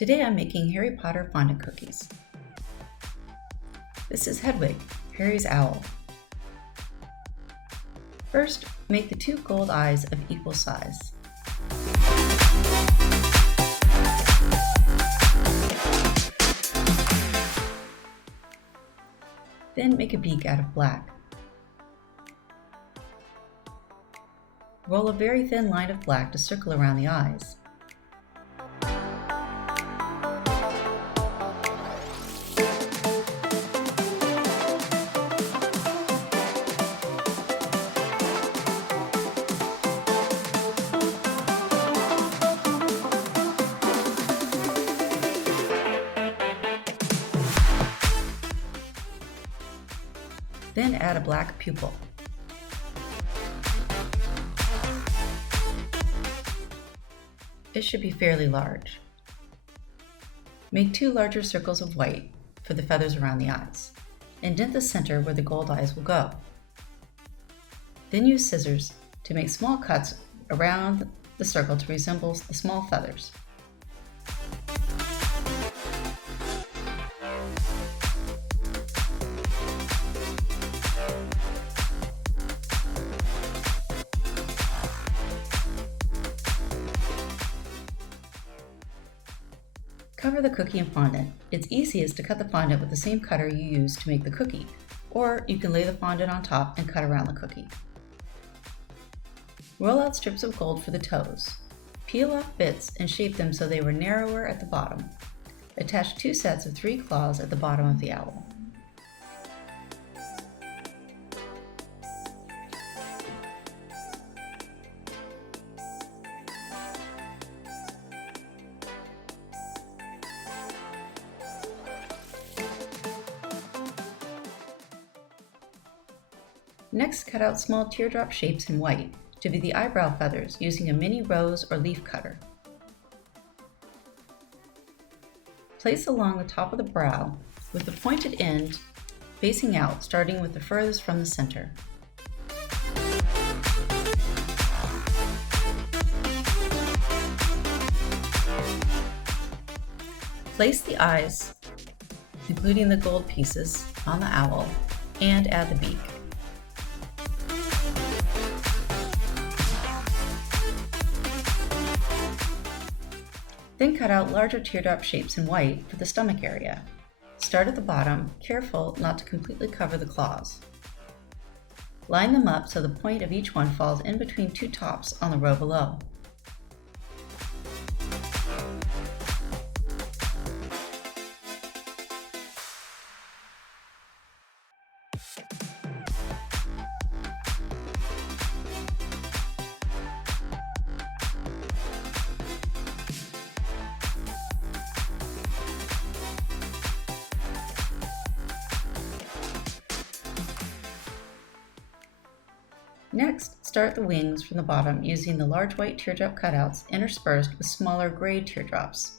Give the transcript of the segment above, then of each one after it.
Today I'm making Harry Potter fondant cookies. This is Hedwig, Harry's owl. First, make the two gold eyes of equal size. Then make a beak out of black. Roll a very thin line of black to circle around the eyes. Then add a black pupil. It should be fairly large. Make two larger circles of white for the feathers around the eyes. Indent the center where the gold eyes will go. Then use scissors to make small cuts around the circle to resemble the small feathers. Cover the cookie in fondant. It's easiest to cut the fondant with the same cutter you used to make the cookie, or you can lay the fondant on top and cut around the cookie. Roll out strips of gold for the toes. Peel off bits and shape them so they were narrower at the bottom. Attach two sets of 3 claws at the bottom of the owl. Next, cut out small teardrop shapes in white to be the eyebrow feathers using a mini rose or leaf cutter. Place along the top of the brow with the pointed end facing out, starting with the furthest from the center. Place the eyes, including the gold pieces, on the owl and add the beak. Then cut out larger teardrop shapes in white for the stomach area. Start at the bottom, careful not to completely cover the claws. Line them up so the point of each one falls in between 2 tops on the row below. Next, start the wings from the bottom using the large white teardrop cutouts interspersed with smaller gray teardrops.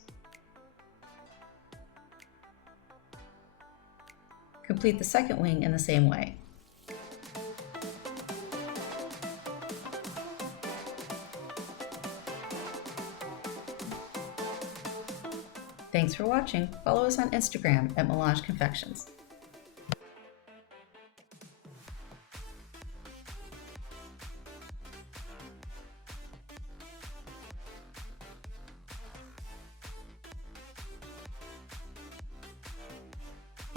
Complete the second wing in the same way. Thanks for watching. Follow us on Instagram at Melange Confections.